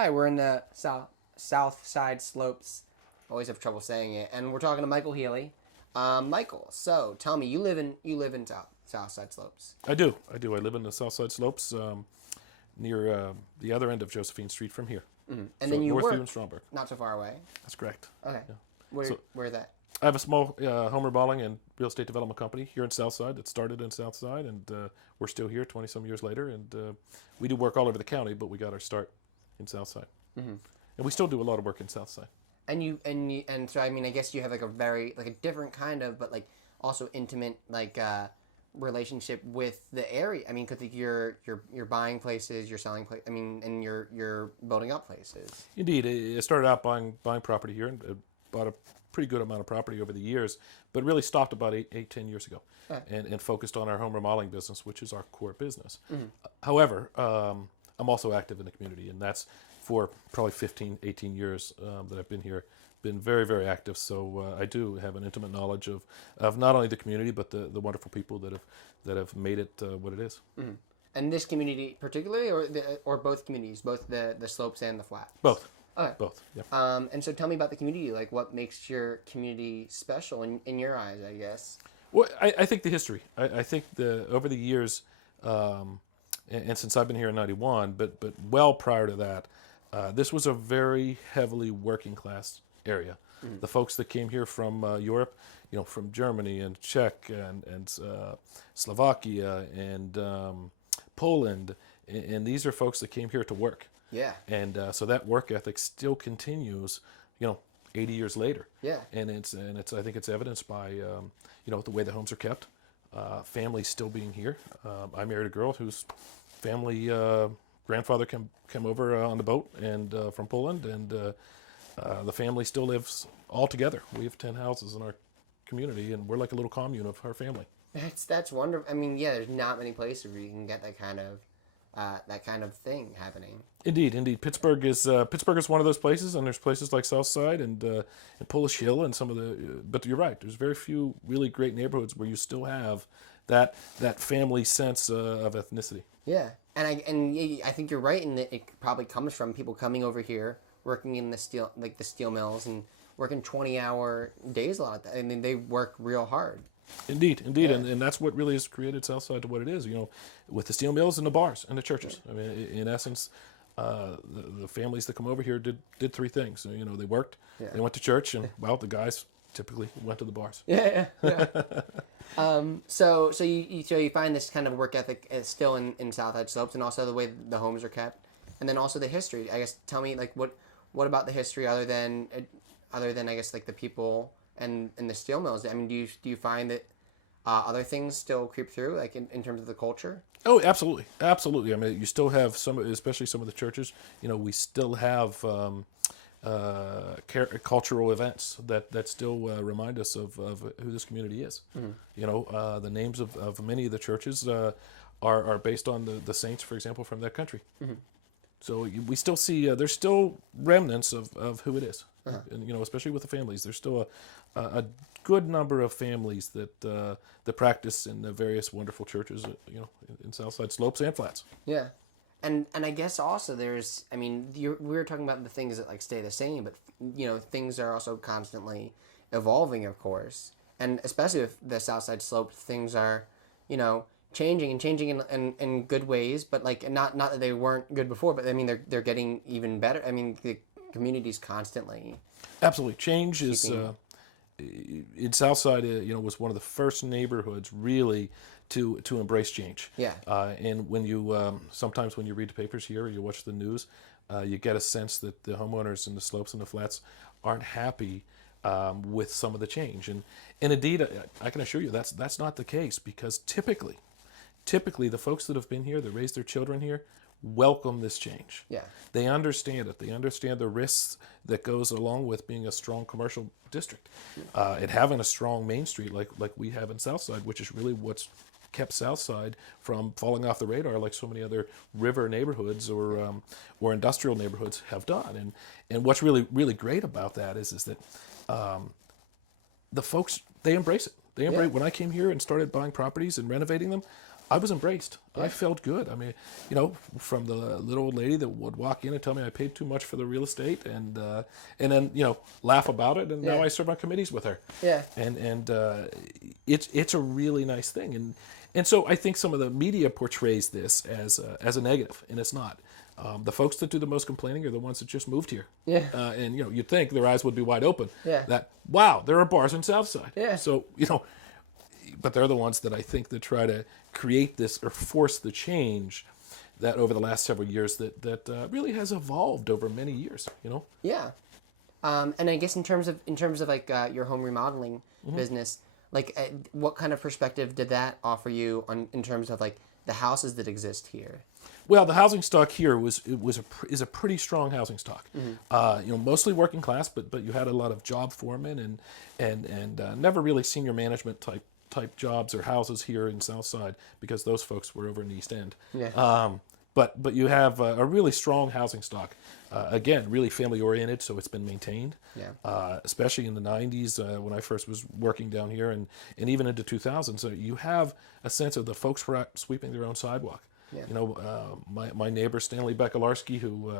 Hi, we're in the south side slopes. Always have trouble saying it, and we're talking to Michael Healey. Michael, so tell me, you live in south side slopes. I do. I do. I live in the Southside Slopes, near the other end of Josephine Street from here. And So then you Northview work and Stromberg. not so far away. That's correct. Okay, Yeah. where So where's that? I have a small home remodeling and real estate development company here in Southside that started in Southside, and we're still here 20 some years later. And we do work all over the county, but we got our start in Southside. And we still do a lot of work in Southside. And so I mean, I guess you have like a very like a different kind of, but like also intimate like relationship with the area. I mean, because like, you're buying places, you're selling places. I mean, and you're building up places. Indeed, I started out buying property here and bought a pretty good amount of property over the years, but really stopped about 10 years ago, and focused on our home remodeling business, which is our core business. However, I'm also active in the community, and that's for probably 15, 18 years that I've been here. Been very, very active, so I do have an intimate knowledge of not only the community but the wonderful people that have made it what it is. And this community particularly, or both communities, both the slopes and the flats. Both. Okay. Both. Yeah. And so tell me about the community. Like, what makes your community special in your eyes, I guess? Well, I think the history. I think over the years, and since I've been here in '91, but well prior to that, this was a very heavily working class area. The folks that came here from Europe, from Germany and Czech and Slovakia and Poland, and these are folks that came here to work. Yeah. And so that work ethic still continues, 80 years later. Yeah. And it's I think it's evidenced by the way the homes are kept, families still being here. I married a girl whose family grandfather came over on the boat and from Poland, and the family still lives all together. We have 10 houses in our community, and we're like a little commune of our family. That's wonderful. I mean, yeah, there's not many places where you can get that kind of thing happening. Indeed. Pittsburgh is one of those places, and there's places like Southside and Polish Hill and some of the. But you're right. There's very few really great neighborhoods where you still have that family sense of ethnicity. Yeah, and I think you're right in that it probably comes from people coming over here, working in the steel mills, and working 20-hour days a lot. I mean, they work real hard. Indeed, Yeah. and that's what really has created Southside to what it is. With the steel mills and the bars and the churches. I mean, in essence, the families that come over here did three things. So, they worked, they went to church, and the guys typically went to the bars. Yeah. So you find this kind of work ethic is still in Southside Slopes, and also the way the homes are kept, and then also the history. I guess tell me, like, what about the history other than I guess like the people and the steel mills. I mean, do you find that other things still creep through, like in terms of the culture? Oh, absolutely. I mean, you still have especially some of the churches. We still have cultural events that still remind us of who this community is. The names of many of the churches are based on the saints, for example, from that country. So we still see there's still remnants of who it is, and especially with the families. There's still a good number of families that practice in the various wonderful churches, in Southside Slopes and Flats. Yeah, and I guess also there's, I mean, we were talking about the things that like stay the same, but things are also constantly evolving, of course, and especially with the Southside Slopes, things are, changing in good ways, but like not that they weren't good before, but I mean they're getting even better. I mean the community's constantly Absolutely, change is in Southside. Was one of the first neighborhoods really to embrace change. Yeah. And when you sometimes when you read the papers here or you watch the news, you get a sense that the homeowners in the slopes and the flats aren't happy with some of the change. And indeed, I can assure you that's not the case, because typically the folks that have been here, that raised their children here, welcome this change. Yeah. They understand it. They understand the risks that goes along with being a strong commercial district, and having a strong main street like we have in Southside, which is really what's kept Southside from falling off the radar like so many other river neighborhoods or industrial neighborhoods have done. And what's really, really great about that is that the folks, they embrace it. They embrace. When I came here and started buying properties and renovating them, I was embraced. I felt good. I mean, from the little old lady that would walk in and tell me I paid too much for the real estate, and then laugh about it, and now I serve on committees with her. Yeah. And it's a really nice thing, and so I think some of the media portrays this as a negative, and it's not. The folks that do the most complaining are the ones that just moved here. Yeah. And you'd think their eyes would be wide open. Yeah. That wow, there are bars in Southside. Yeah. So but they're the ones that I think that try to create this or force the change that over the last several years that really has evolved over many years. Yeah. And I guess in terms of like your home remodeling business, like what kind of perspective did that offer you in terms of like the houses that exist here? Well, the housing stock here is a pretty strong housing stock. Mostly working class, but you had a lot of job foremen and never really senior management type jobs or houses here in Southside, because those folks were over in the East End. Yeah. But you have a really strong housing stock. Again, really family oriented, so it's been maintained. Yeah. Especially in the 90s when I first was working down here, and even into 2000. So you have a sense of the folks were out sweeping their own sidewalk. Yeah. My neighbor Stanley Bekalarski, who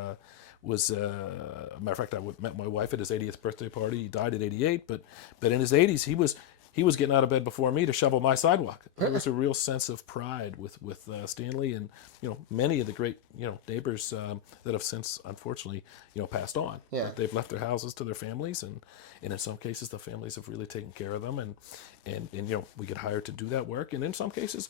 was a matter of fact, I met my wife at his 80th birthday party. He died at 88, but in his 80s he was getting out of bed before me to shovel my sidewalk. There was a real sense of pride with Stanley, and many of the great neighbors that have since unfortunately passed on. Yeah. They've left their houses to their families, and in some cases the families have really taken care of them, and we get hired to do that work, and in some cases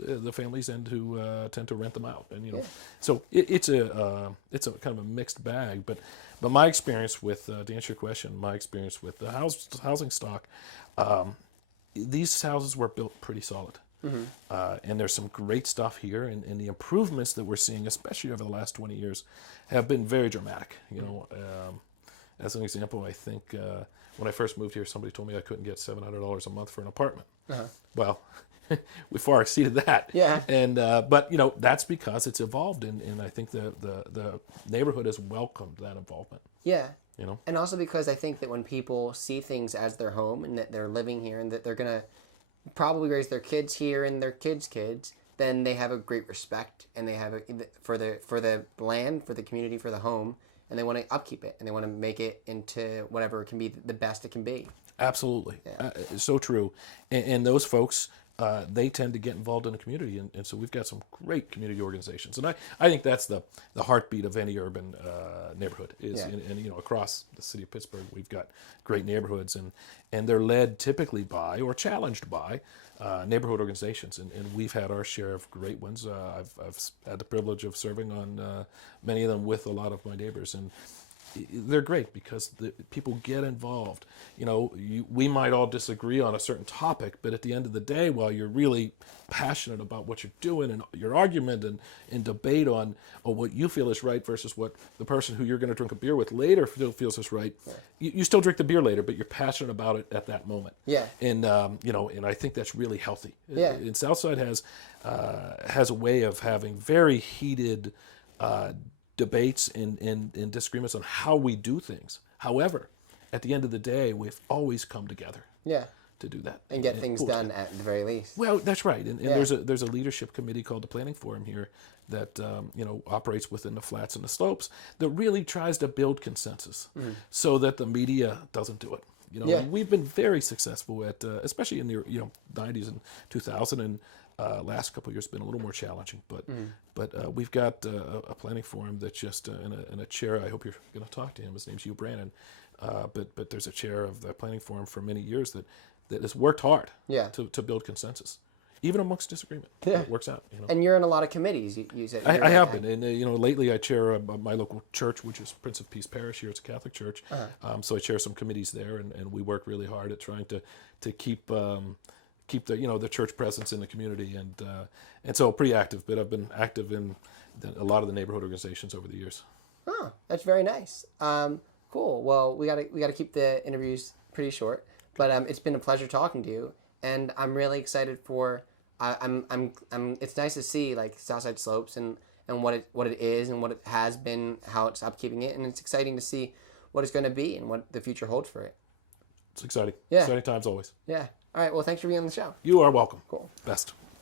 the families tend to rent them out, and so it's a kind of a mixed bag, but my experience with to answer your question, my experience with the housing stock. These houses were built pretty solid. And there's some great stuff here, and the improvements that we're seeing, especially over the last 20 years, have been very dramatic. As an example, I think when I first moved here, somebody told me I couldn't get $700 a month for an apartment. Well, we far exceeded that. Yeah. And but that's because it's evolved, and I think the neighborhood has welcomed that involvement. Yeah. And also because I think that when people see things as their home and that they're living here and that they're going to probably raise their kids here and their kids' then they have a great respect, and they have for the land, for the community, for the home, and they want to upkeep it, and they want to make it into whatever it can be, the best it can be. Absolutely. Yeah. So true. And those folks, they tend to get involved in the community, and so we've got some great community organizations, and I think that's the heartbeat of any urban neighborhood is, and across the city of Pittsburgh we've got great neighborhoods, and they're led typically by or challenged by neighborhood organizations, and we've had our share of great ones. I've had the privilege of serving on many of them with a lot of my neighbors, and they're great because the people get involved. We might all disagree on a certain topic, but at the end of the day, while you're really passionate about what you're doing and your argument and debate on what you feel is right versus what the person who you're going to drink a beer with later feels is right, you still drink the beer later, but you're passionate about it at that moment. Yeah. And and I think that's really healthy. Yeah. And Southside has a way of having very heated debates and disagreements on how we do things. However, at the end of the day, we've always come together. Yeah. To do that and get things done at the very least. Well, that's right. And there's a leadership committee called the Planning Forum here that operates within the flats and the slopes that really tries to build consensus so that the media doesn't do it. We've been very successful at especially in the 90s and 2000 and last couple of years been a little more challenging, but we've got a planning forum that's just in a chair. I hope you're going to talk to him. His name's Hugh Brannon, but there's a chair of the planning forum for many years that has worked hard to build consensus, even amongst disagreement. Yeah. It works out. And you're in a lot of committees. You said I have been, and lately I chair my local church, which is Prince of Peace Parish here. It's a Catholic church, so I chair some committees there, and we work really hard at trying to keep the church presence in the community, and so pretty active. But I've been active in a lot of the neighborhood organizations over the years. Oh, that's very nice. Cool. Well, we gotta keep the interviews pretty short, but it's been a pleasure talking to you, and I'm really excited for. It's nice to see like Southside Slopes and what it is and what it has been, how it's upkeeping it, and it's exciting to see what it's going to be and what the future holds for it. It's exciting. Yeah. Exciting times always. Yeah. All right. Well, thanks for being on the show. You are welcome. Cool. Best.